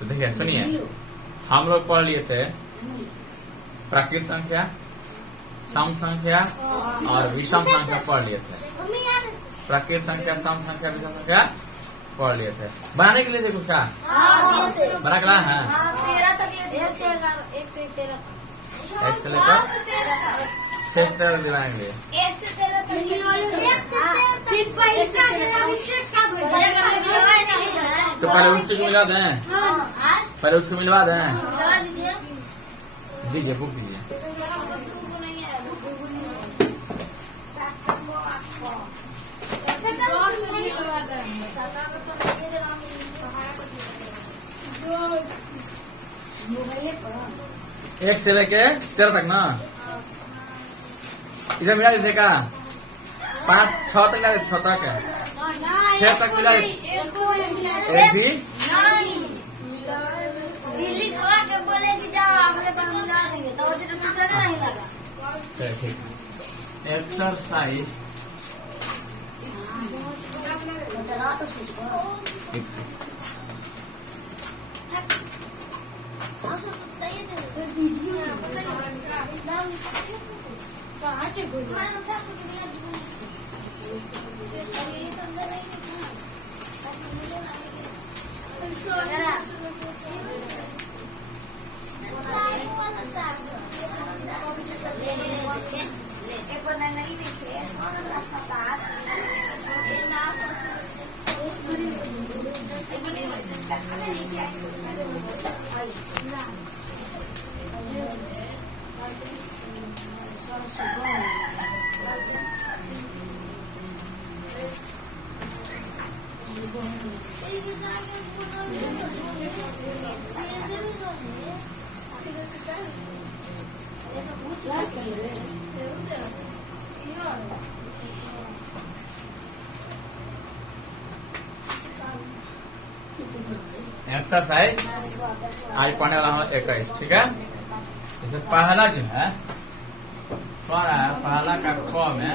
तो देखिए सुनिए, हम लोग पढ़ लिए थे प्राकृत संख्या, सम संख्या और विषम संख्या पढ़ लिए थे। प्राकृत संख्या, सम संख्या, विषम संख्या पढ़ लिए थे। बनाने के लिए थे कुछ का बना कला है 1 से लेकर 6 से 13 बनाने के लिए। तो पहले उससे मिला दें, पहले उसको मिलवा दें। दीजिए बुक दीजिए। एक से लेके 13 तक ना, इधर मिला दीजिए का 5 6 तक मिला दीजिए, 6 तक 6 तक मिला एक भी ठीक। एक्सरसाइज 21। एक्सरसाइज आज पढ़ने वाला हूँ 21, ठीक है। जैसे पहला जो है कौन है, पहला का क में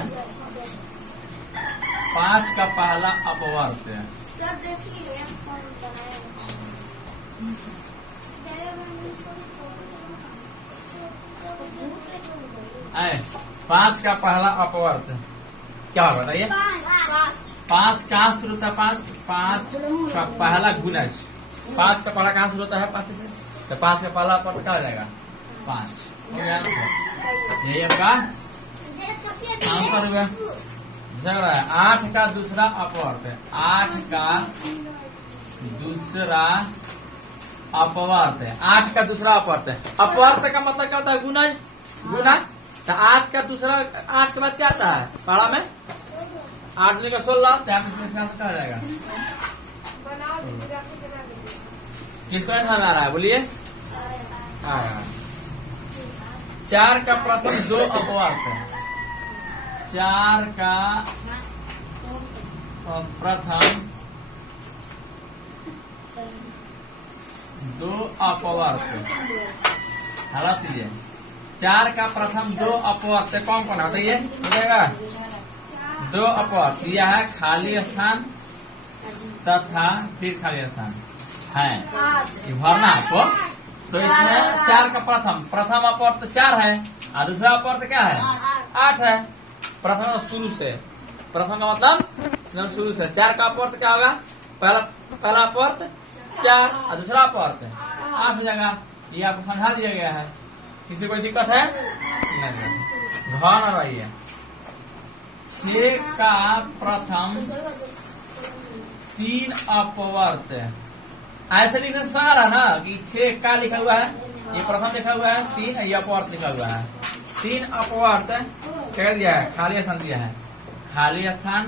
5 का पहला अपवर्त है। सर देखिए 5 का पहला अपवर्त क्या होगा बताइए। 5 कहाँ शुरू होता है, 5 का पहला गुणज। 5 का पहला कहाँ शुरू होता है, 5 से। तो 5 का पहला अपवर्त क्या हो जाएगा, 5। यही आपका आंसर हुआ। 8 का दूसरा अपवर्त है, 8 का दूसरा अपवर्त है, 8 का दूसरा अपवर्त है। अपवर्त का मतलब क्या होता है, गुणज, गुना। तो 8 का दूसरा, 8 के बाद क्या आता है पढ़ा में, 8 का 16, तो इसमें क्या हो जाएगा। किसको नहीं समझ आ रहा है बोलिए। 4 का प्रथम 2 अपवर्त है, 4 का प्रथम 2 अपवर्त हालत ये। 4 का प्रथम 2 अपवर्त कौन कौन है बताइए, बताइएगा। 2 अपवर्त दिया है, खाली स्थान तथा फिर खाली स्थान है, ये भरना आपको। तो इसमें 4 का प्रथम अपवर्त 4 है और दूसरा अपवर्त क्या है, 8 है। प्रथम शुरू से, प्रथम का मतलब शुरू से। 4 का अपवर्त क्या होगा, पहला अपवर्त 4 और दूसरा अपवर्त 8 जगह। ये आपको समझा दिया गया है, किसी कोई दिक्कत है नहीं। ध्यान रहिए, 6 का प्रथम 3 अपवर्त ऐसे लिखना सारा ना कि 6 का लिखा हुआ है, ये प्रथम लिखा हुआ है, 3 ये अपवर्त लिखा हुआ है। 3 अपवर्त क्या दिया है, खाली स्थान दिया है, खाली स्थान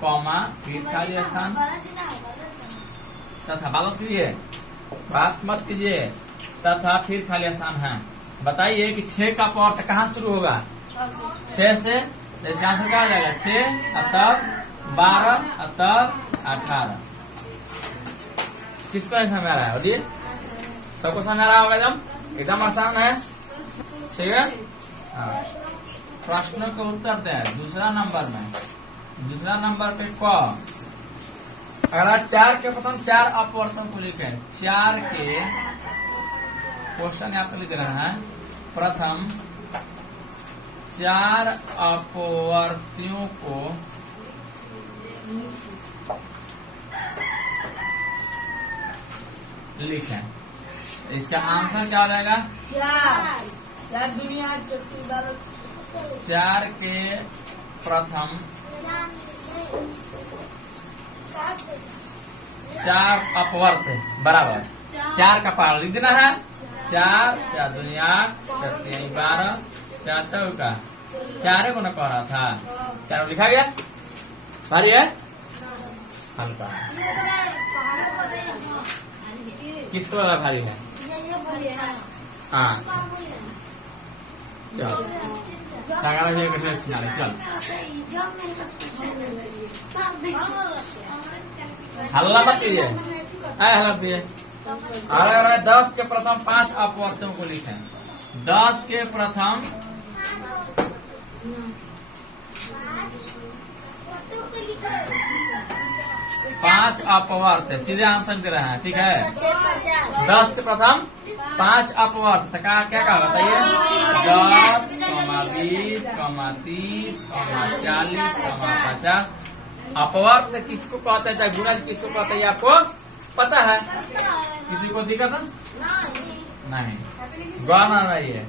कॉमा फिर खाली स्थान तथा बात कीजिए, बात मत कीजिए, तथा फिर खाली स्थान है। बताइए कि 6 का अपवर्त कहाँ शुरू होगा, 6 से। तो इसका आंसर क्या हो जाएगा, 6 तब 12 तब 18। किसको नहीं समझ आ रहा है बोलिए, सबको समझ आ रहा होगा जब, एकदम आसान है, ठीक है। प्रश्नों का उत्तर दें दूसरा नंबर में, दूसरा नंबर पे क अगर आज 4 के प्रथम 4 अपवर्तन को लिखे, 4 के क्वेश्चन यहाँ पे लिख रहे हैं, प्रथम 4 अपवर्तियों को लिखें। इसका आंसर क्या हो जाएगा? 4 के प्रथम 4 अपवर्त बराबर 4 का पार लिख देना है। 4 क्या दुनिया 12 क्या चौका 4 को न कह रहा था, 4 लिखा गया। भारी है हल्का, किसको वाला भारी है? हाँ चल चल हल्ला मत कीजिए, हल्ला कीजिए। अरे 10 के प्रथम 5 अपवर्तों को लिखें। 10 के प्रथम 5 अपवर्त सीधे आंसर दे रहे हैं, ठीक है। 10 के प्रथम 5 अपवर्त क्या क्या कहा बताइए? 10, 20, 30, 40, 50। अपवर्त किसको कहते हैं, चाहे गुणज किसको कहते हैं, आपको पता है? किसी को दिक्कत है? नहीं, गौर रहिए।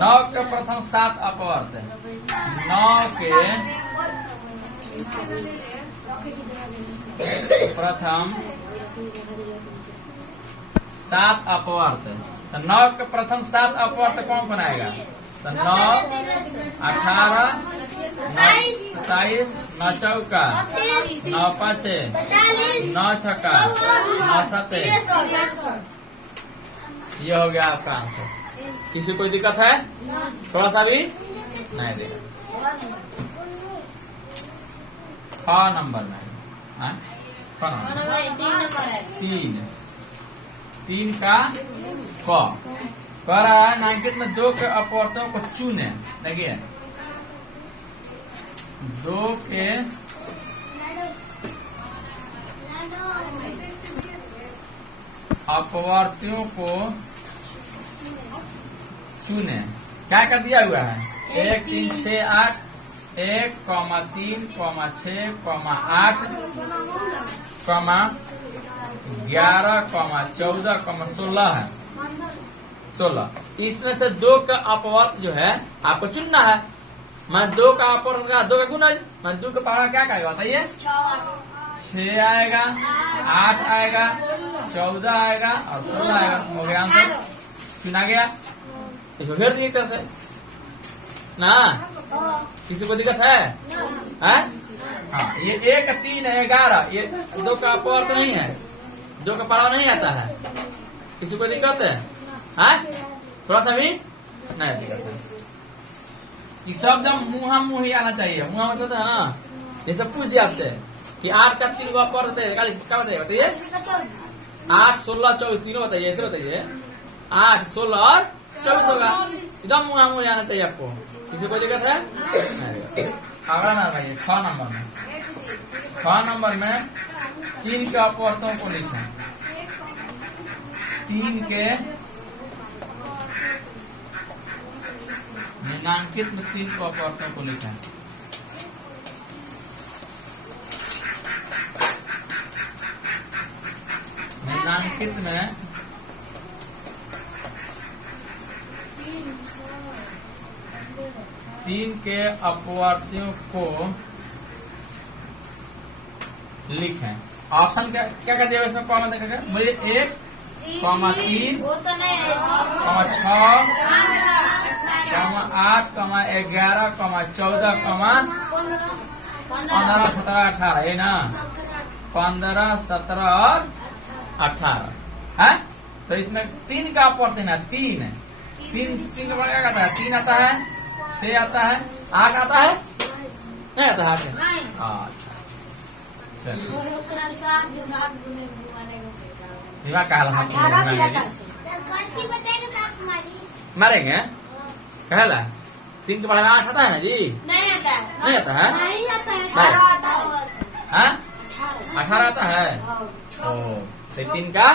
9 के प्रथम 7 अपवर्त है। 9 के प्रथम 7 अपवर्त, तो 9 के प्रथम 7 अपवर्त कौन बनाएगा? तो 9, 18, 27, 9 चौका 9 5, 9 छक्का 9 7। ये हो गया आपका आंसर। किसी कोई दिक्कत है? थोड़ा सा भी नहीं देगा। 6 नंबर में 3 का क कह रहा है नाइट्रेट में 2 के अपवर्तों को चुने। देखिए 2 के अपवर्तियों को चुने। क्या कर दिया हुआ है? 1 3 6 8 1, 3, 6, 8, 11, 14, 16 है। 16 इसमें से 2 का अपवर्त जो है आपको चुनना है। मैं 2 का अपवर्त का 2 का गुणज, मैं 2 का पहाड़ा क्या कहेगा बताइए? 6 आएगा, 8 आएगा, 14 आएगा और 16 आएगा। हो गया आंसर, चुना गया। इसको फिर दिए कैसे ना? किसी को दिक्कत है? हाँ, ये 1 3 11 ये 2 का अपवर्त नहीं है, 2 का पढ़ा नहीं आता है। किसी को दिक्कत है? हाँ, थोड़ा सा भी नहीं दिक्कत है। ये शब्द मुंह ही आना चाहिए। मुंह होता है ना, जैसे पूछ दिया आपसे कि 8 का 3 को अपवर्त है, क्या बताइए? बताइए 8 16 24 तीनों बताइए, ऐसे बताइए 8 16 और 24 होगा। एकदम मुंह आना चाहिए आपको। किसी को दिक्कत है? अगला ना भाई 6 नंबर में 3 के अपवर्तों को लिखें। 3 के निम्नांकित में 3 को अपवर्तों को लिखें। निम्नांकित में 3 के अपवर्तियों को लिखें। ऑप्शन क्या क्या कर दिया इसमें? कॉमा देखेगा मुझे 1, 3, 6, 8, 11, 14, 15, 17, 18 है ना? 15, 17 और 18 है। तो इसमें 3 का अपवर्त है ना, 3 का क्या आता है? 3 आता है, 6 आता है, 8 आता है, नहीं आता है? अच्छा दिमाग का मारेंगे कहला 3 के पढ़ा में 8 आता है ना जी? नहीं आता है। 18 आता है। ओ तो 3 का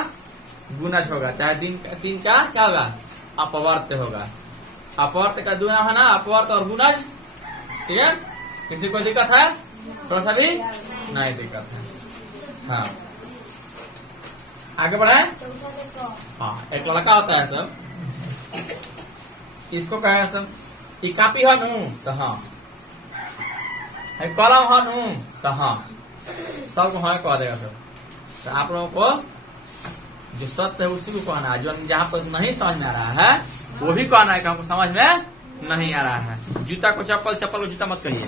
गुणज होगा, चाहे 3 का क्या होगा, अपवर्त होगा। अपवर्त का गुना है ना, अपवर्त और गुणज। ठीक है, किसी को दिक्कत है? थोड़ा सा भी नहीं दिक्कत है। हाँ आगे बढ़े। हाँ एक लड़का होता है सब, इसको कहे सब ई कापी है नू, तो हाँ कलम है नू, तो हाँ सबको हाँ कह देगा सब। तो आप लोगों को जो सत्य है उसी को कहना है, जो जहाँ पर नहीं समझ में आ रहा है वो भी कहना है कि हमको समझ में नहीं आ रहा है। जूता को चप्पल, चप्पल को जूता मत कहिए,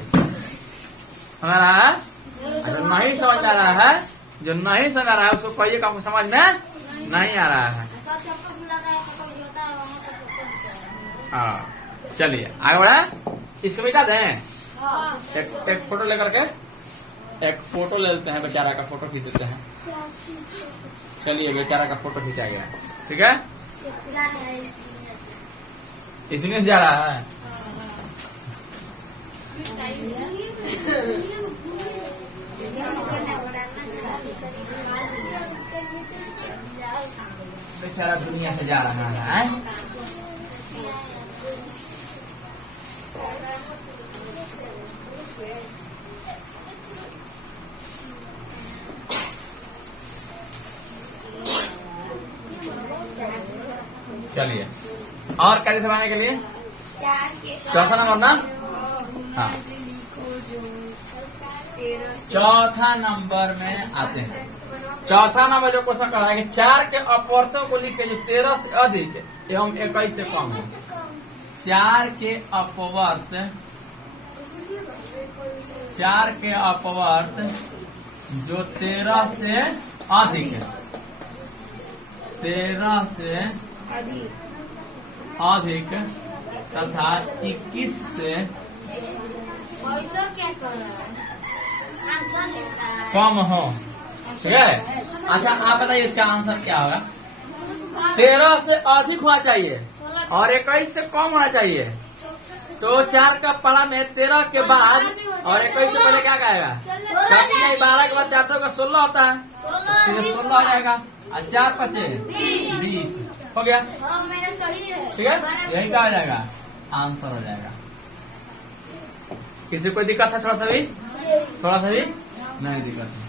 समझ रहा है? जो नहीं समझ में आ रहा है, जो नहीं समझ आ रहा है उसको कहिए कि हमको समझ में नहीं आ रहा है। हाँ चलिए आगे बढ़े। इसको मिटा दें। एक फोटो लेकर के एक फोटो ले लेते हैं, बेचारा का फोटो खींच देते हैं। चलिए बेचारा का फोटो खींचा गया, ठीक है। इतने से जा रहा है। बेचारा दुनिया से जा रहा है। चलिए और कैसे समझने के लिए चौथा नंबर ना। हाँ चौथा नंबर में आते हैं। चौथा नंबर जो क्वेश्चन कर रहा है कि 4 के अपवर्तों को लिखे जो 13 से अधिक एवं 21 से कम है। 4 के अपवर्त, 4 के अपवर्त जो 13 से अधिक है, 13 से अधिक तथा 21 से कम हो, ठीक है। अच्छा आप बताइए इसका आंसर क्या होगा। 13 से अधिक होना चाहिए और 21 से कम होना चाहिए। तो 4 का पढ़ा में 13 के बाद और 21 से पहले क्या कहेगा, 12 के बाद 4 का 16 होता है, 16 आ जाएगा। 4 पचे 20 हो गया, ठीक है। यही कहा जाएगा, आंसर हो जाएगा। किसी कोई दिक्कत है? थोड़ा सा भी नहीं दिक्कत है।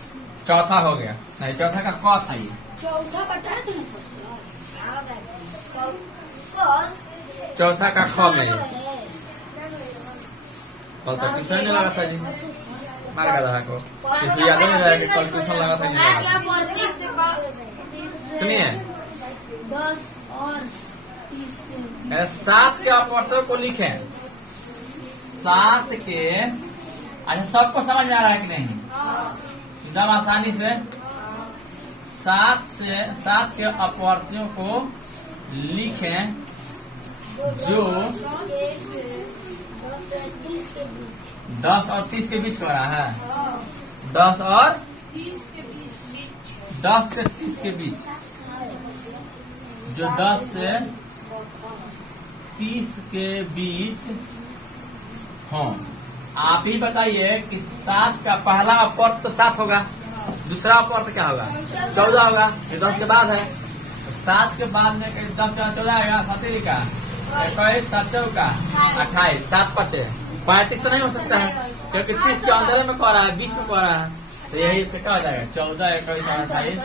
चौथा हो गया। नहीं चौथा का क था ये, चौथा का ख में कल तक ट्यूशन नहीं लगा था जी, मार का रहा को इसलिए याद नहीं रहा कि कल ट्यूशन लगा था जी। सुनिए 7 के अपवर्तों को लिखें। 7 के, अच्छा सबको समझ में आ रहा है कि नहीं? एकदम आसानी से 7 के अपवर्तों को लिखें जो 10 और 30 के बीच हो रहा है। 10 और 10 से 30 के बीच, जो 10 से 30 के बीच हो। आप ही बताइए कि 7 का पहला अपवर्त तो 7 होगा, दूसरा अपवर्त क्या होगा, 14 होगा, ये 10 के बाद है। 7 के बाद में 10 का 14 आएगा, 7 का 21, 7 का 28, 7 पचे 35 तो नहीं हो सकता है क्योंकि 30 के अंदर में कह रहा है, 20 में कह रहा है। तो यही इसका क्या हो जाएगा, 14, 21, 28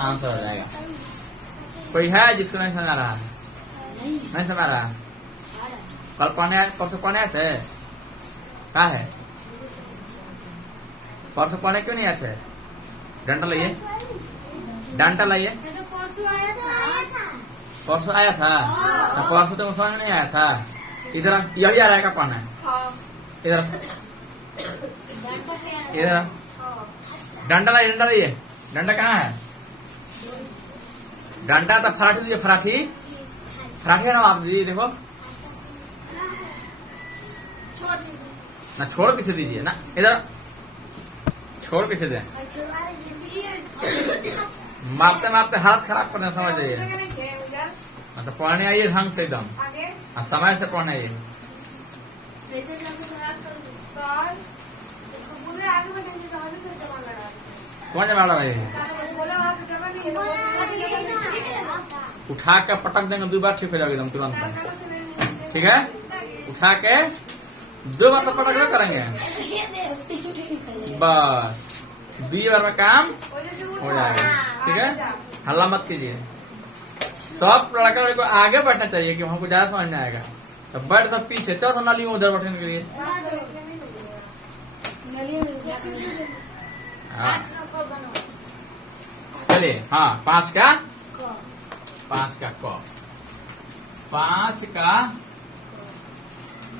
आंसर हो जाएगा। कोई है जिसको नहीं समझ आ रहा है? नहीं समझ आ रहा? कल परसों कौन आए थे? क्या है परसों पढ़ने क्यों नहीं आए थे? डंडा लाइए, डंडा लाइए। परसों आया था, तो परसों तो समझ में नहीं आया था। इधर यही आ रहा है क्या पढ़ना है? इधर इधर डंडा लाइए। डंडा कहाँ है? डंडा तो फराठी दीजिए, फराठी है ना आप दीजिए। देखो ना, छोड़ किसे दीजिए ना, इधर छोड़ किसे दे। मापते मापते हाथ खराब करना, समझ जाइए। मतलब पढ़ने आइए ढंग से एकदम, समय से पढ़ने आइए। कौन सा मारा भाई? उठा के पटक देंगे 2 बार, ठीक हो जाएगा एकदम तुरंत। ठीक है, उठा के 2 बार तो पटक करेंगे, बस 2 बार में काम हो जाएगा। ठीक है, हल्ला मत कीजिए। सब लड़का लड़के को आगे बैठना चाहिए कि हमको ज्यादा समझ नहीं आएगा, तो बैठ सब पीछे। चलो नाली में उधर बैठने के लिए। हाँ चलिए, हाँ 5 का क, 5 का क, 5 का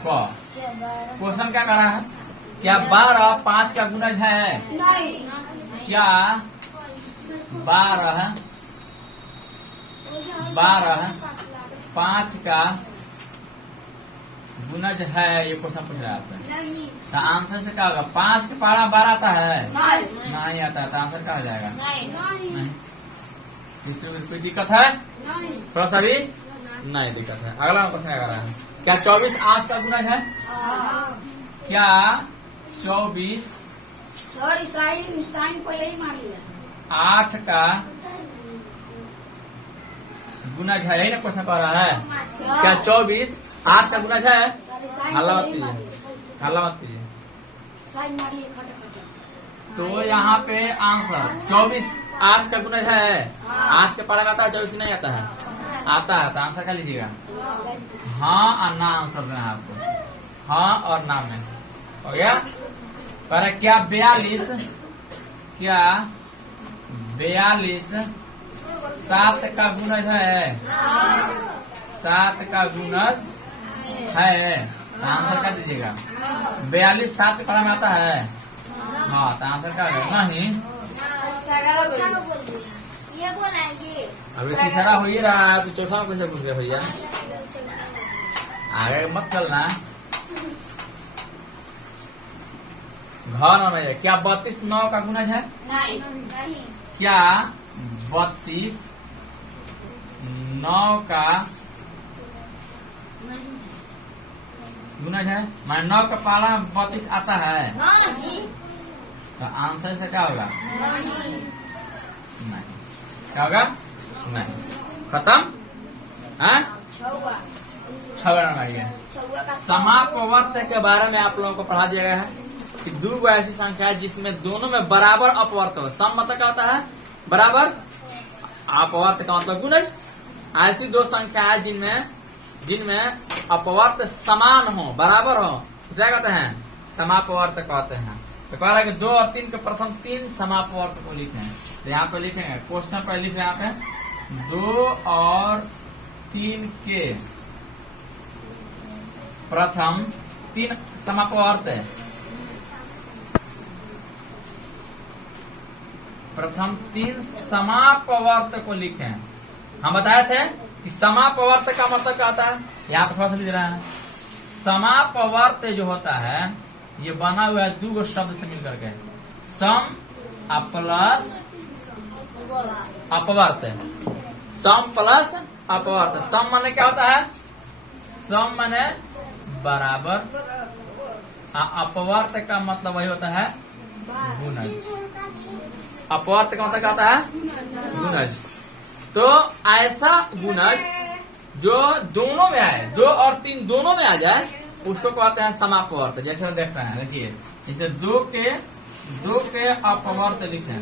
क। क्वेश्चन क्या कर रहा है? क्या 12 5 का गुणज है? क्या 12 5 का गुणज है? ये क्वेश्चन पूछ रहा है। तो आंसर से क्या होगा? 5 के पारा 12 आता है? नहीं आता है, तो आंसर क्या हो जाएगा? नहीं। इसमें कोई दिक्कत है? थोड़ा सा भी नहीं दिक्कत है। अगला क्वेश्चन क्या कर रहा है? क्या 24 8 का गुणज है? क्या 24 साइन पहले ही मार लिया। 8 का गुणज है? यही ना क्वेश्चन कर रहा है। क्या 24 8 का गुणज है? हल्ला मत कीजिए, हल्ला मत कीजिए। तो यहाँ पे आंसर 24 8 का गुणज है। 8 के पढ़ा आता है, 24 नहीं आता है? आता है, तो आंसर क्या लीजिएगा? हाँ और ना आंसर देना है आपको। हाँ और ना में हो गया। पर क्या 42 7 का गुणज है? 7 का गुणज है, तो आंसर क्या दीजिएगा? 42 7 पढ़ा में आता है? हाँ, तो आंसर क्या है? नहीं। अभी तीसरा हो ही रहा है, तो चौथा में कैसे पूछ गया भैया? आगे मत चलना। घर में क्या 32 9 का गुणज है? नहीं। क्या 32 9 का गुणज है? मैं 9 का पाला 32 आता है, तो आंसर से क्या होगा? नहीं। क्या होगा? नहीं। खत्म। छह नंबर है। समापवर्त के बारे में आप लोगों को पढ़ा दिया गया है कि 2 ऐसी संख्या है जिसमें दोनों में बराबर अपवर्त हो। सम मतलब क्या होता है? बराबर। अपवर्त का मतलब गुणज। ऐसी 2 संख्या है जिनमें अपवर्त समान हो, बराबर हो, क्या कहते हैं? समापवर्त कहते हैं। तो कह रहा है कि 2 और 3 के प्रथम 3 समापवर्त को लिखें। तो यहाँ पे लिखेंगे, क्वेश्चन पर लिखे यहाँ पे 2 और 3 के प्रथम 3 समापवर्त है। प्रथम 3 समापवर्त को लिखें। हम बताए थे कि समापवर्त का मतलब क्या होता है? यहाँ पर थोड़ा सा लिख रहा है। समापवर्त जो होता है ये बना हुआ है 2 शब्द से मिलकर के। सम प्लस अपवर्त। सम प्लस अपवर्त। सम माने क्या होता है? सम माने बराबर, अपवर्त का मतलब वही होता है गुणज। अपवर्त का मतलब क्या होता है? गुणज। तो ऐसा गुणज जो दोनों में आए, 2 और 3 दोनों में आ जाए, उसको कहते हैं समापवर्त। जैसे देख रहे हैं, देखिए जैसे 2 के अपवर्त लिखे।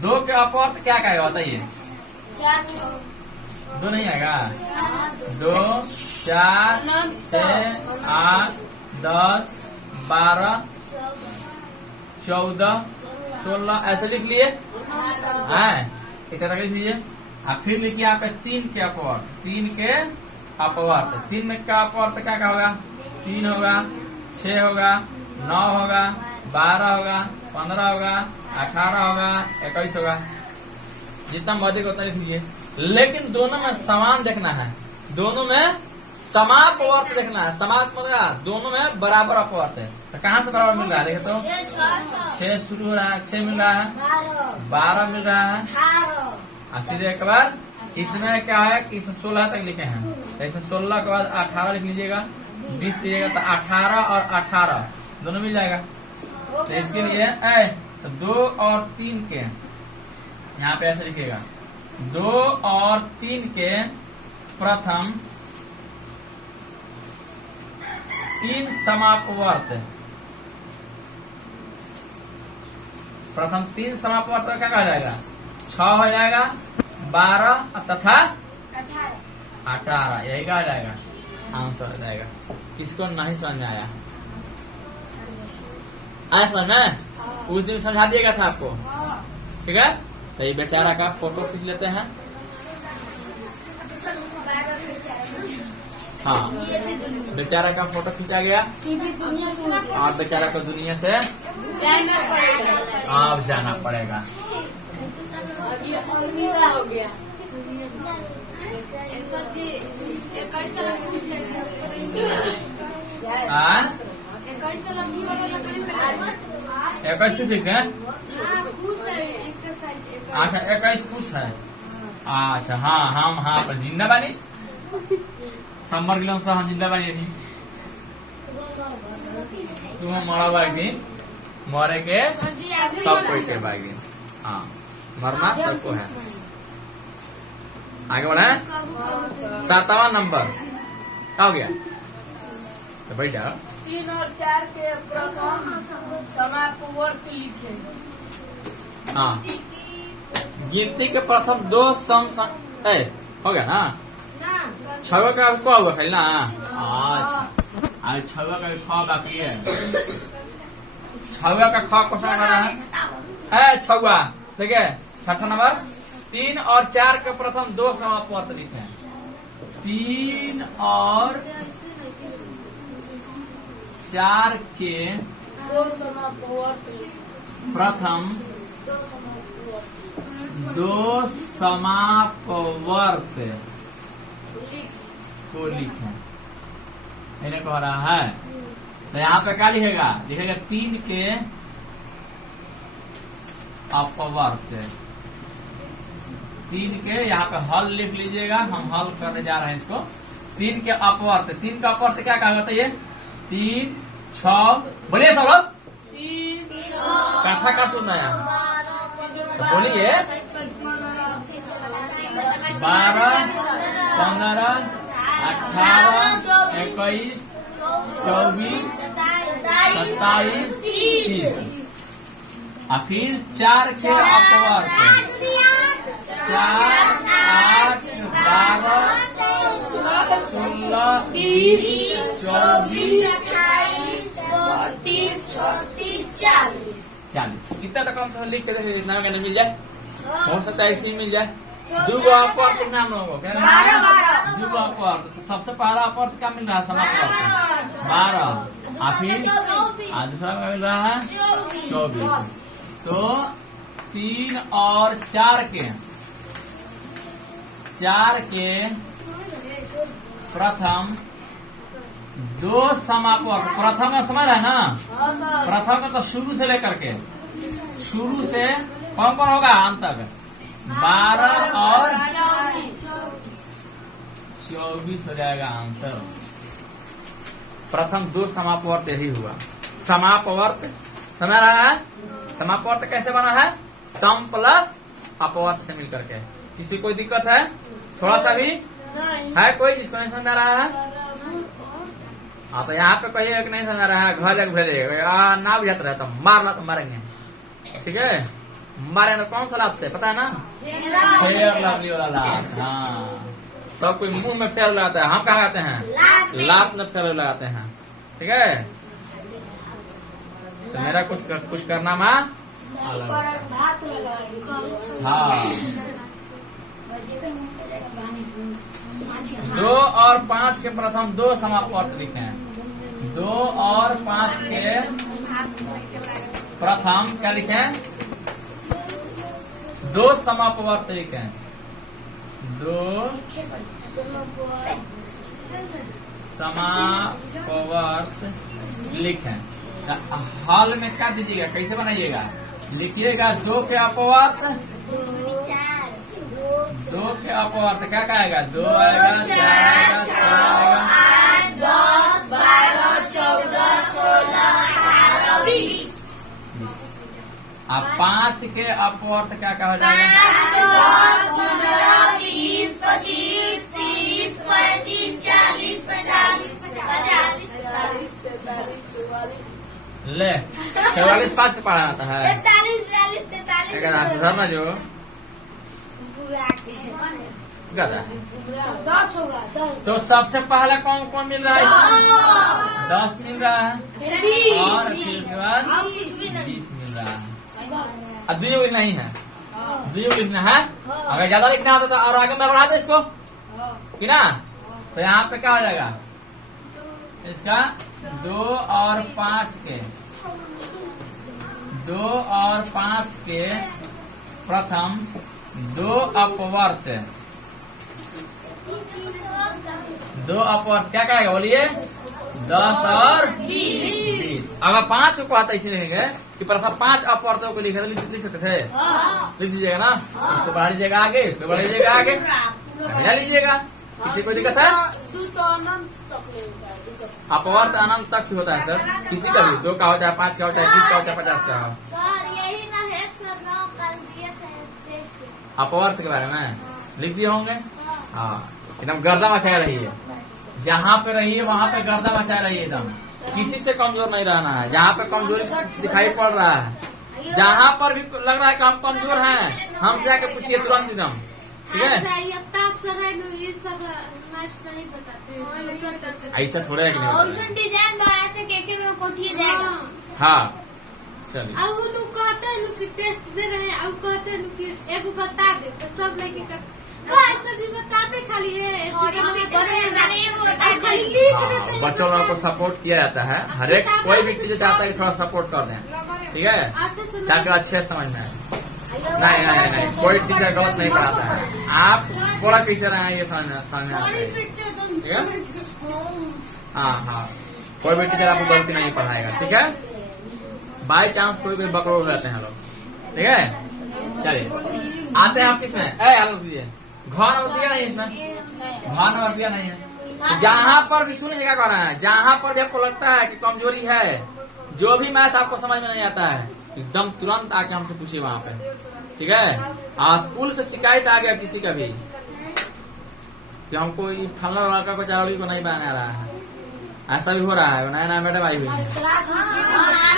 2 के अपवर्त क्या कहेगा बताइए? 2 नहीं आएगा? 2 4 6 8 10 12 14 16 ऐसे लिख लिए हैं? एक तरह लिख लीजिए। फिर लिखिए यहाँ पे 3 के अपवर्त। 3 के अपवर्त। 3 में का अपवर्त क्या क्या होगा? 3 होगा, 6 होगा, 9 होगा, 12 होगा, 15 होगा, 18 होगा, 21 होगा। जितना मर्जी उतना लिख लीजिए, लेकिन दोनों में समान देखना है। दोनों में समापवर्त देखना है। समापवर्त दोनों में बराबर अपवर्त है। तो कहाँ से बराबर मिल रहा है? देखे तो 6 शुरू हो रहा है, 6 मिल रहा है, 12 मिल रहा है। सीधे एक बार इसमें क्या है कि इसमें 16 तक लिखे हैं, तो इसमें 16 के बाद 18 लिख लीजिएगा, 20 लीजिएगा, तो 18 और 18 दोनों मिल जाएगा। तो इसके लिए तो 2 और 3 के, यहाँ पे ऐसे लिखिएगा, 2 और 3 के प्रथम 3 समापवर्त, प्रथम 3 समापवर्त क्या कहा जाएगा? 6 हो जाएगा, 12 तथा 18, यही कहा जाएगा, आंसर हो जाएगा। किसको नहीं समझ में आया? आया समझ में? उस दिन समझा दिएगा था आपको, ठीक है? तो ये बेचारा का फोटो खींच लेते हैं। हाँ, बेचारा का फोटो खींचा गया और बेचारा को दुनिया से अब जाना पड़ेगा। अलविदा हो गया। इक्कीस सीखे? अच्छा 21 खुश है। अच्छा हाँ, हम हाँ पर जिंदा बानी, समर गिलन से हम जिंदा बानी। तुम मरा बागी, मरे के सब कोई के बागी। हाँ, मरना सबको है। आगे बढ़े, 7वां नंबर क्या हो गया? तो बैठा 3 और 4 के प्रथम समापवर्त लिखे। हाँ, गिनती के प्रथम 2 सम हो गया ना? छवा का क्या हुआ खाली ना? आज छवा का ख बाकी है। छवा का ख कौन सा रहा है? छवा, ठीक है। 6ठा नंबर, 3 और 4 के प्रथम 2 समापवर्त लिखे। 3 और 4 के प्रथम 2 समापवर्त को लिखें, इन्हें कह रहा है। तो यहाँ पे क्या लिखेगा? लिखेगा 3 के अपवर्त, 3 के, यहाँ पे हल लिख लीजिएगा, हम हल करने जा रहे हैं इसको। 3 के अपवर्त, 3 का अपवर्त क्या कहा जाता है? ये 3, 6, बोलिए सब लोग। कथा का सुन रहे हैं तो बोलिए। 12, 15, 18, 21, 24, 27, 30। और फिर 4 के अपवर्त, 4, 8, 12, 16, 20, 24, 40। कितना तक हम लिख के देखे नाम का मिल जाए? हो सकता है इसी मिल जाए। 2 अपवर्त के नाम लोगों क्या? 2 अपवर्त। तो सबसे पहला अपवर्त क्या मिल रहा है? समापवर्त 12, और फिर दूसरा क्या मिल रहा है? 24। तो 3 और 4 के प्रथम 2 समापवर्त, प्रथम का समझ है ना? प्रथम का तो शुरू से लेकर के, शुरू से कौन कौन होगा अंत तक? 12 और 24 हो जाएगा आंसर। प्रथम 2 समापवर्त यही हुआ। समापवर्त समझ रहा है? समापवर्त कैसे बना है? सम प्लस अपवर्त से मिलकर के। किसी कोई दिक्कत है? थोड़ा सा भी है कोई जिसको नहीं समझ रहा है? हाँ, तो यहाँ पे कहिए कि नहीं समझ रहा है, घर जाकर भेजिएगा। ना बुझाता रहे तो मारना तो मारेंगे, ठीक है? मारेंगे कौन सा लात से पता है ना? फेयर लवली वाला लात। हाँ, सब कोई मुंह में फेयर लगाता है, हम कहा लगाते हैं? लात में फेयर लगाते हैं, ठीक है? तो मेरा कुछ करना माँ हाँ। 2 और 5 के प्रथम 2 समापवर्त लिखे। 2 और 5 के प्रथम क्या लिखे? 2 समापवर्त लिखे। 2 समापवर्त लिखे। हॉल में क्या दीजिएगा? कैसे बनाइएगा? लिखिएगा 2 के अपवर्त, 2 के अपवर्त क्या कहेगा? 2 आएगा, 4 आएगा, 6 आएगा, 8, 10, 12, 14, 16, 18, 20। अब 5 के अपवर्त क्या कहा जाएगा? 5, 10, 15, 20, 25, 30, 35, 40, 50, 40, 43, 44, ले 44 5 पे पढ़ा आता है 43, 43, अगर आप सुधरना जो गधा। 10 होगा 10। तो सबसे पहला कौन कौन मिल रहा है इसमें? 10 मिल रहा है और फिर उसके बाद 20 मिल रहा है। अब द्वियोग नहीं है, द्वियोग लिखना है। अगर ज्यादा लिखना होता तो और आगे मैं बढ़ा दे इसको कि ना, तो यहाँ पे क्या हो जाएगा इसका 2 और 5 के 2 और 5 के प्रथम 2 अपवर्त 2 अपवर्त क्या कहेगा बोलिए? 10 और 20। अगर 5 को आता इसी लिखेंगे कि प्रथम 5 अपवर्तों को लिखे तो लिख सकते थे, लिख दीजिएगा ना। इसको बढ़ा लीजिएगा आगे, इसको बढ़ा लीजिएगा आगे, बढ़ा लीजिएगा। किसी कोई दिक्कत है? अपवर्त अनंत तक ही होता है सर, किसी का भी 2 का होता है, 5 का होता है, 20 का होता है, 50 का। सर यही ना है सर, नाम कल दिए थे टेस्ट। अपवर्त के बारे में लिख दिए होंगे। हाँ, एकदम गर्दा मचाए रही है, जहाँ पे रही है वहाँ पे गर्दा मचाए रही है एकदम। किसी से कमजोर नहीं रहना है। जहाँ पे कमजोरी दिखाई पड़ रहा है, जहाँ पर भी लग रहा है कि हम कमजोर हैं, हमसे आके पूछिए तुरंत एकदम, ठीक है? ऐसा थोड़ा है कि नहीं होता है। डिजाइन बनाए थे केके में कोठिए जाएगा। हाँ चलिए, अब लोग कहते हैं कि टेस्ट दे रहे हैं, अब कहते हैं कि एक बता दे तो सब लेके सर जी बताते खाली है खाली लिख देते हैं। बच्चों लोगों को सपोर्ट किया जाता है, हर एक कोई भी चीज चाहता है कि थोड़ा सपोर्ट कर दें, ठीक है, ताकि अच्छे समझ में आए। नहीं नहीं नहीं, कोई टीचर गलत नहीं पढ़ाता है, आप थोड़ा टीचर हैं ये समझ में आता है, ठीक है? हाँ हाँ, कोई भी टीचर आपको गलती नहीं पढ़ाएगा, ठीक है? बाई चांस कोई कोई बकरोड़ रहते हैं लोग, ठीक है? चलिए आते हैं आप किसमें? हेलो दीजिए, घन और दिया नहीं इसमें, घन और दिया नहीं है। जहाँ पर भी सुनिए क्या कह रहा है, जहाँ पर भी आपको लगता है कि कमजोरी है, जो भी मैथ आपको समझ में नहीं आता है, एकदम तुरंत आके हमसे पूछिए वहाँ पे, ठीक है? स्कूल से शिकायत आ गया किसी का भी कि हमको ये फलना लड़का को चारोली को नहीं बना रहा है, ऐसा भी हो रहा है। नया नया मैडम आई हुई है,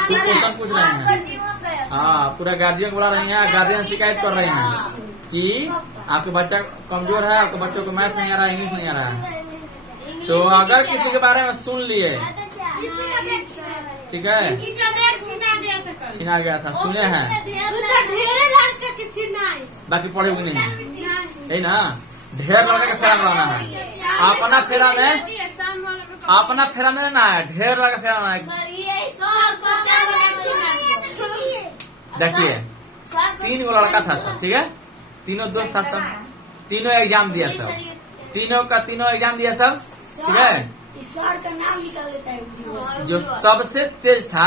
कुछ क्वेश्चन पूछ रहे हैं। हाँ, पूरा गार्जियन बुला रही है, गार्जियन शिकायत कर रहे हैं कि आपके बच्चा कमजोर है, आपके बच्चों को मैथ नहीं आ रहा है, इंग्लिश नहीं आ रहा है। तो अगर किसी के बारे में सुन लिए, ठीक है, छीना गया था, सुने हैं, बाकी पढ़े हुए नहीं, यही ना, ढेर लड़का के फेरा में रहना है, अपना फेरा में रहना है, ढेर लड़का फेरा में रहना है। देखिए 3 गो लड़का था सब, ठीक है, तीनों दोस्त था सब, तीनों एग्जाम दिया सब, तीनों का तीनों एग्जाम दिया सब, ठीक है? सर का नाम निकाल देता है। जो सबसे तेज था,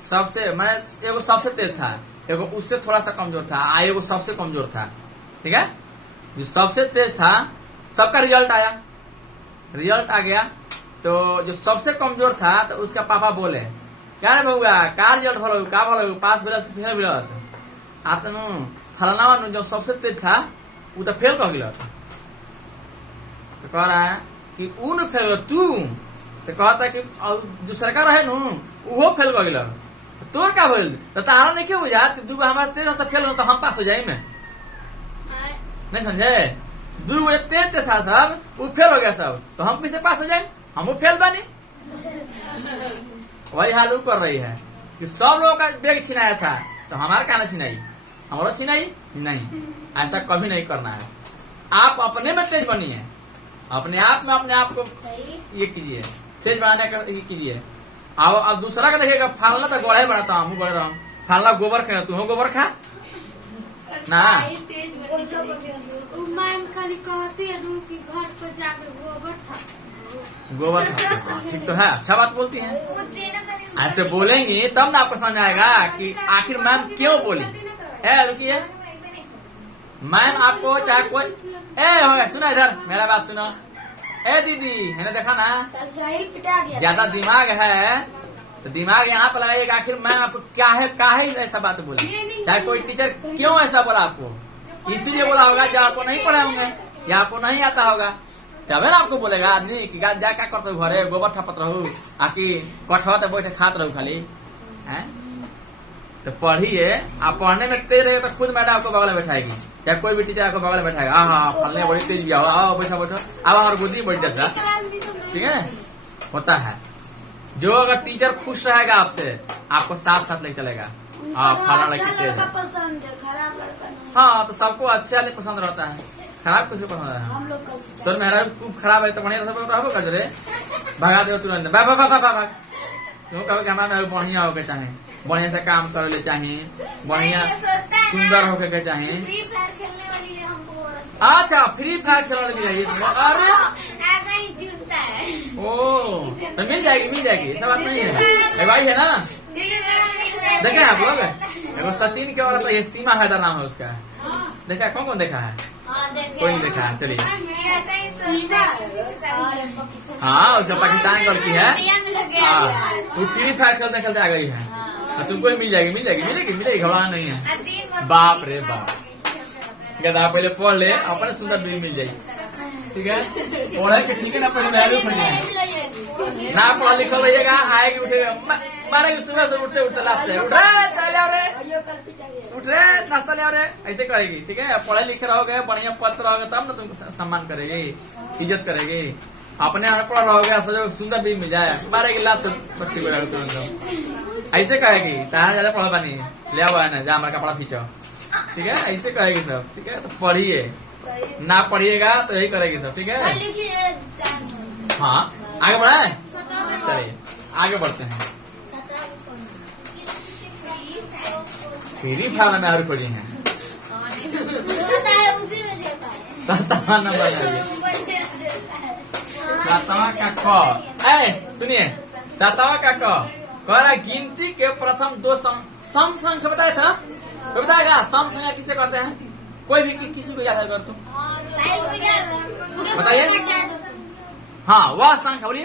सबसे मैंने एगो सबसे तेज था, एगो उससे थोड़ा सा कमजोर था, एगो सबसे कमजोर था, ठीक है? जो सबसे तेज था सबका रिजल्ट आया, रिजल्ट आ गया, तो जो सबसे कमजोर था तो उसका पापा बोले क्या रे बउआ का रिजल्ट भलो का भलो, पास भेलस कि फेल भेलस? आतनु फलाना जो सबसे तेज था वो तो फेल कर गया, तो कह रहा है कि उन फेल तू, तो कहता है कि दूसरा का रहे नु वो फेल कर गया, तोर का बोल तो तारा नहीं क्यों बुझा कि 2 हमारे तेज से फेल हो तो हम पास हो जाए में, नहीं समझे? 2 तेज थे सब, वो फेल हो गया सब, तो हम किसे पास हो जाए? हम वो फेल बनी। वही हाल कर रही है कि सब लोगों का बैग छिनाया था, तो हमारा क्या ना छिनाई, हमारा छिनाई नहीं, ऐसा कभी नहीं करना है। आप अपने में तेज बनिए, अपने आप में अपने आप को ये कीजिए, तेज बनाने का ये कीजिए। अब दूसरा का देखिएगा, फालना तो गोड़ा बनाता हूँ, गोड़े रहा हूँ, फालना गोबर खा, तू गोबर खा ना। मैम खाली कहती है कि घर पर जाकर गोबर था, ठीक तो है, अच्छा बात बोलती हैं। ऐसे बोलेंगी तब ना आपको समझ आएगा कि आखिर मैम क्यों बोली। रुकिए, मैम आपको चाहे कोई हो गया, सुना इधर मेरा बात सुनो, दीदी है ना, देखा ना, ज्यादा दिमाग है तो दिमाग यहाँ पर लगाइएगा, आखिर मैं आपको क्या है ऐसा बात बोला, चाहे कोई टीचर क्यों ऐसा बोला आपको, इसीलिए बोला होगा जो आपको नहीं पढ़े होंगे या आपको नहीं आता होगा, तबे ना आपको बोलेगा आदमी कि जा क्या करते हो घरे, गोबर थपत रहू आकि कठवा तो बैठे खात रहू खाली है। तो पढ़िए, आप पढ़ने में तेज रहेगा तो खुद मैडम आपको बगल में बैठाएगी, चाहे कोई भी टीचर आपको बगल में बैठाएगा, हाँ फलने बड़ी तेज भी आओ बैठो बैठो, अब हमारे गोदी बैठ जाता, ठीक है होता है। जो अगर टीचर खुश रहेगा आपसे, आपको साथ साथ लेके चलेगा, फला लड़की तेज है। पसंद है, खराब लड़का नहीं। हाँ तो सबको अच्छे वाले पसंद रहता है, खराब किसको पसंद है। हम लोग का तो मेहरा खूब खराब है तो बढ़िया सब रहबो कर रे, भगा दे तुरंत, भाग भाग भाग भाग। तुम कहो कि हमारा बढ़िया होके चाहे, बढ़िया से काम करे ले चाहे, बढ़िया सुंदर होके के चाहे। फ्री फायर खेलने वाली है हमको बहुत अच्छा। अच्छा फ्री फायर खेलने भी चाहिए, अरे ऐसा ही जुड़ता है। ओ तो मिल जाएगी ऐसा बात नहीं है। भाई है ना, देखे आप लोग, एगो सचिन के औरत ये सीमा हैदर नाम है उसका, देखा कौन देखा है, कोई नहीं देखा है। चलिए हाँ उसका पाकिस्तान की लड़की है, वो फ्री फायर खेलते खेलते आ गई है, तुमको ही मिलेगी, घबराना नहीं है। बाप रे बाप, गधा पहले पढ़ ले, अपने सुंदर भी मिल जाएगी, ठीक है पढ़े के ठीक है ना, पहले ना पढ़ा लिखा रहिएगा, आएगी उठेगा मारेगी, सुबह से उठते लाते उठ रहे नाश्ता ले आ रहे, ऐसे करेगी, ठीक है। पढ़े लिखे रहोगे, बढ़िया पढ़ रहोगे तब ना तुम सम्मान करेगी, इज्जत करेगी। अपने अनपढ़ रहोगे, सोचो सुंदर भी मिल जाए, मारेगी लात से बच्ची को तुरंत, ऐसे कहेगी ताहा ज्यादा पढ़ा पानी ले आओ ना, जा हमारा कपड़ा खींचो, ठीक है ऐसे कहेगी सब, ठीक है। तो पढ़िए, ना पढ़िएगा तो यही करेगी सब, ठीक है। हाँ आगे बढ़े, चलिए आगे बढ़ते हैं। फ्री फायर में और पढ़ी है, उसी में देता है 7वां नंबर है, 7वां का क। सुनिए 7वां का क कह रहा गिनती के प्रथम दो सम संख्या बताया था, तो बताएगा सम संख्या किसे कहते हैं, कोई भी किसी को याद है कर तुम बताइए। हाँ वह संख्या, बोलिए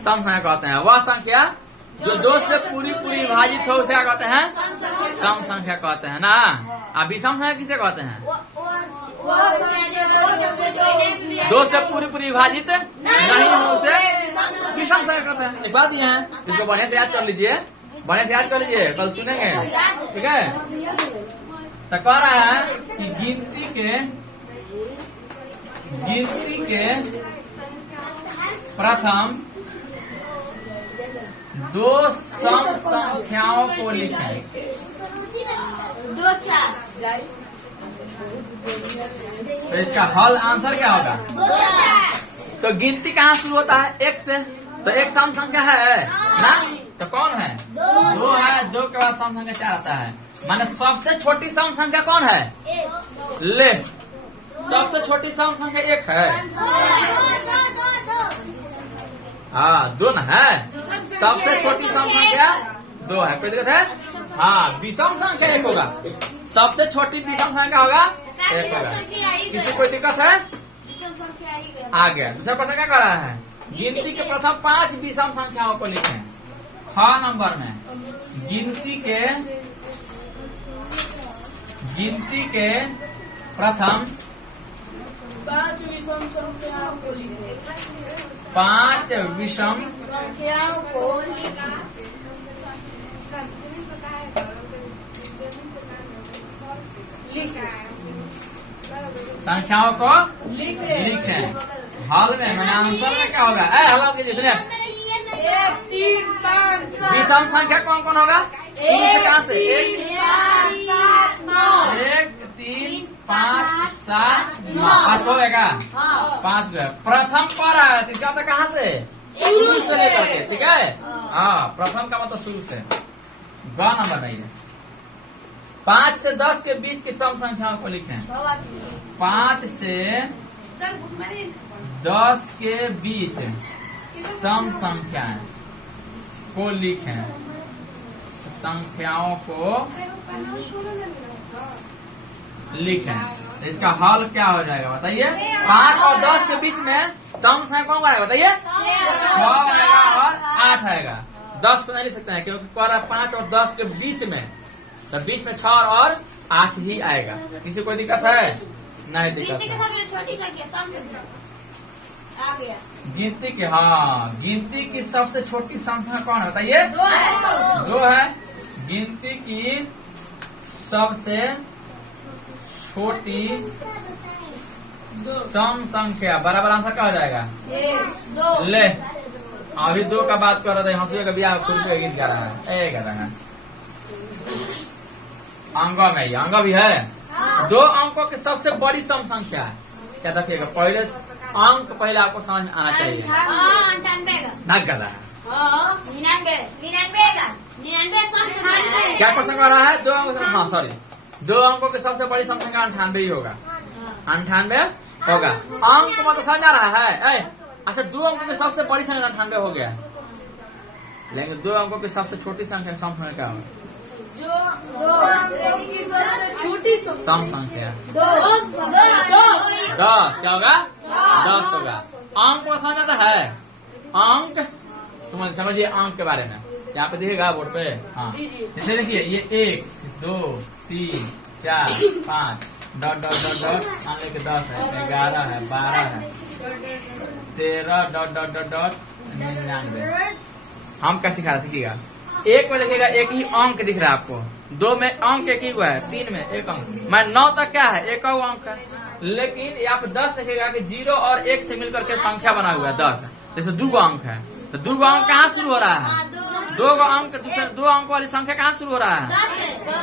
सम संख्या कहते हैं, वह संख्या जो 2 से पूरी विभाजित हो उसे क्या कहते हैं, सम संख्या कहते हैं ना। अब विषम संख्या किसे कहते हैं, 2 से पूरी विभाजित नहीं हो उसे विषम संख्या कहते हैं। एक बात ये है, इसको बढ़िया से याद कर लीजिए, कल सुनेंगे, ठीक है। तो कह रहा है कि गिनती के प्रथम 2 सम संख्याओं को लिखें। 2 4 तो इसका हल आंसर क्या होगा, 2 4। तो गिनती कहाँ शुरू होता है, 1 से, तो एक सम संख्या है ना, तो कौन है, 2 है, 2 के बाद सम संख्या 4 आता है, माने सबसे छोटी सम संख्या कौन है, ले सबसे छोटी सम संख्या 1 है, हाँ 2 ना है, सबसे छोटी सम संख्या 2 है, कोई दिक्कत है। हाँ विषम संख्या 1 होगा, सबसे छोटी विषम संख्या होगा 1 होगा, किसी कोई दिक्कत है, आ गया। दूसरा प्रश्न क्या कर रहा है, गिनती के प्रथम 5 विषम संख्याओं को लिखें। ख नंबर में गिनती के प्रथम 5 विषम संख्याओं को लिखें। 5 विषम संख्याओं को संख्याओं को लिखें। लिखें। हल में मैंने आंसर में क्या होगा, हल कीजिए सुनिए, 1 3 5 7 विषम संख्या कौन कौन होगा, शुरू से कहाँ से, 1 3 5 7 9 1 3 5 7 9 8 होगा, 5 गए। प्रथम पर आया तो क्या था, कहाँ से, शुरू से लेकर के, ठीक है। हाँ प्रथम का मतलब शुरू से, ग नंबर नहीं है। 5 से 10 के बीच की सम संख्याओं को लिखें। 5 से 10 के बीच सम संख्याएं को लिखें, संख्याओं को लिखें। इसका हल क्या हो जाएगा बताइए, 5 और 10 के बीच में सम संख्या कौन आएगा बताइए? 6 आएगा और 8 आएगा। 10 को नहीं लिख सकते हैं क्योंकि कह रहा है 5 और 10 के बीच में, तो बीच में 6 और 8 ही आएगा। किसी कोई दिक्कत है? नहीं दिक्कत है। छोटी संख्या सम आ गया। गिनती की, हाँ, गिनती की सबसे छोटी संख्या कौन है बताइए? 2 है। 2 है। गिनती की सबसे छोटी सम संख्या बराबर आंसर क्या हो जाएगा? 2 ले, अभी 2 का बात कर रहे थे, हंसुए का बिया खुद पे गीत गा रहा है। एक है अंक में ही अंक भी है। 2 अंकों की सबसे बड़ी सम संख्या है क्या? देखिएगा पहले अंक पहले आपको समझ में आना चाहिए। 98 का। भाग कर रहा है। 99 का। 99 सम संख्या। क्या क्वेश्चन कर रहा है? 2 अंक, हाँ सॉरी, 2 अंकों की सबसे बड़ी सम संख्या 98 ही होगा। 98 होगा। अंक मतलब समझ आ रहा है? अच्छा, 2 अंकों की सबसे बड़ी संख्या 98 हो गया, लेकिन 2 अंकों की सबसे छोटी संख्या सम संख्या क्या होगा? छोटी सम संख्या 2 10 क्या होगा? 10 होगा। अंक को समझ आता है? अंक समझिए अंक के बारे में यहाँ पे दिखेगा बोर्ड पे। हाँ, जैसे देखिए ये 1 2 3 4 5 डॉट डॉट डॉट डॉट आने के 10 है, 11 है, 12 है, 13 डॉट डॉट डॉट डॉट 99। हम क्या सिखा रहे थे? 1 में देखिएगा एक ही अंक दिख रहा है आपको, 2 में अंक एक ही है, 3 में एक अंक, मैं 9 तक क्या है? एक अंक है। लेकिन यहाँ पे 10 देखिएगा कि 0 और 1 से मिलकर के संख्या बना हुआ है 10। जैसे 2 अंक है, तो 2 अंक कहाँ शुरू हो रहा है? 2 अंक, दूसरे 2 अंक वाली संख्या कहाँ शुरू हो रहा है?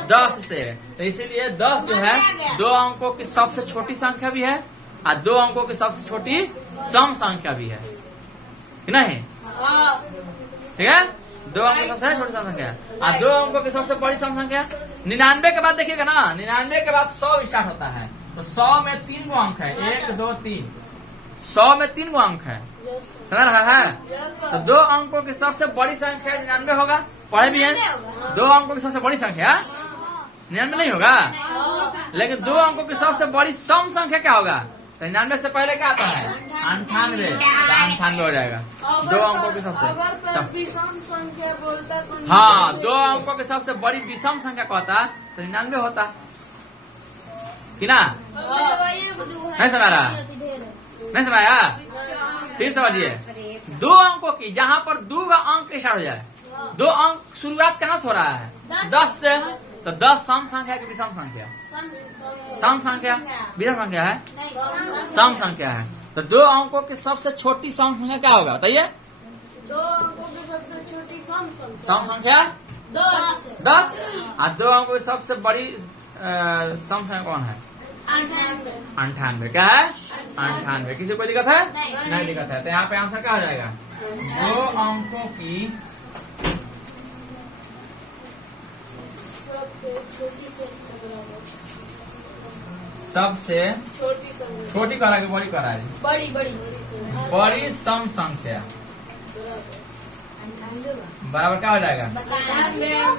10 से। तो इसीलिए 10 जो है 2 अंकों की सबसे छोटी संख्या भी है और 2 अंकों की सबसे छोटी सम संख्या भी है कि नहीं? ठीक है, 2 अंकों की सबसे छोटी सम संख्या और 2 अंकों की सबसे बड़ी सम संख्या। 99 के बाद देखिएगा ना, 99 के बाद 100 स्टार्ट होता है, तो 100 में 3 गो अंक है, 1 2 3, 100 में 3 गो अंक है, समझ रहा है? तो 2 अंकों की सबसे बड़ी संख्या 99 होगा। पढ़े भी है? 2 अंकों की सबसे बड़ी संख्या 99 नहीं होगा, लेकिन 2 अंकों की सबसे बड़ी सम संख्या क्या होगा? 99 से पहले क्या आता है? 98, 98 हो जाएगा। 2 अंकों की सबसे विषम संख्या बोलता तो हाँ, 2 अंकों की सबसे बड़ी विषम संख्या कहता तो 99 होता कि ना? नहीं समझ रहा? नहीं समझाया? फिर समझिए, 2 अंकों की जहाँ पर 2 का अंक स्टार्ट हो जाए, 2 अंक शुरुआत कहाँ से हो रहा है? 10 से, तो 10 सम संख्या की विषम संख्या? सम संख्या, विषम संख्या है, सम संख्या है। तो 2 अंकों की सबसे छोटी सम संख्या क्या होगा बताइए? 2 अंकों की सबसे छोटी सम संख्या 10 और 2 अंकों की सबसे बड़ी सम संख्या कौन है? 98। क्या है? 98। किसी कोई दिक्कत है? नहीं दिक्कत है। तो यहाँ पे आंसर क्या हो जाएगा? 2 अंकों की सबसे छोटी करा के बड़ी करा है? बड़ी सम संख्या बराबर क्या हो जाएगा? 98।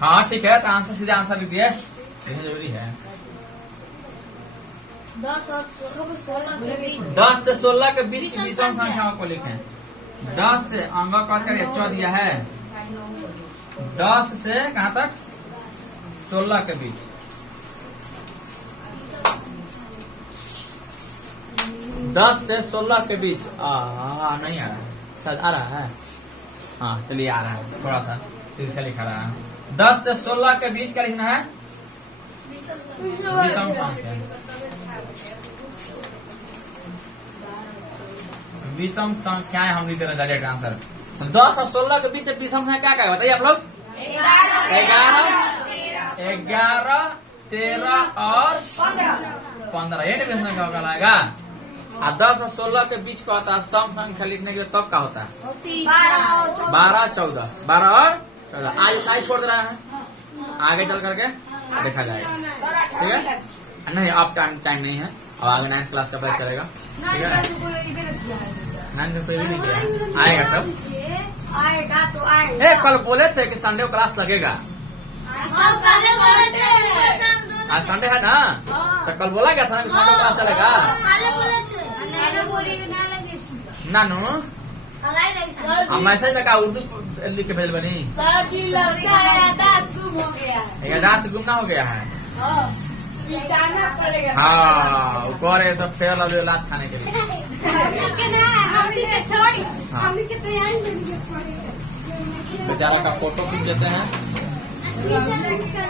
हाँ ठीक है, तो आंसर सीधे आंसर लिख दिए, यही जरूरी है। 10 से 16 के बीच की विषम संख्याओं को लिखें। 10 से अंक का करिए 14 दिया है, 10 से कहाँ तक? 16 के बीच। 10 से 16 के बीच नहीं आ रहा है, शायद आ रहा है। हाँ चलिए आ रहा है, थोड़ा सा तिरछा लिखा रहा है। 10 से 16 के बीच क्या लिखना है? विषम संख्या। विषम संख्याएं हम लिख रहे हैं डायरेक्ट आंसर। 10 और 16 के बीच विषम संख्या क्या क्या बताइए आप लोग? 11, 13 और 15, ये विषम संख्या होगा लाएगा। और 10 और 16 के बीच का होता है सम संख्या लिखने के लिए तब क्या होता है? 12, 14, 12 और 14। आज छोड़ दे रहा है, आगे चल करके देखा जाएगा, ठीक है? नहीं अब टाइम नहीं है, अब आगे 9th क्लास का पता चलेगा, ठीक है? 9th में कोई भी नहीं किया, आएगा सब, आएगा तो आएगा। कल बोले थे कि संडे को क्लास लगेगा, आज संडे है ना, हाँ। तो कल बोला गया था ना कि संडे क्लास चलेगा। काले बोले थे नाना बोली ना लगे स्टूडेंट नानू अलाई नहीं सर अब मैसेज लगा उर्दू लिख के भेज बनी। सर जी लगता है यादाश्त गुम हो गया है। यादाश्त गुमना हो गया है। हाँ, पिटाना पड़ेगा। हाँ ऊपर ये सब फेल अभी लात खाने के लिए। हमने के तैयारी में बेचारा का फोटो खींच देते हैं। अच्छा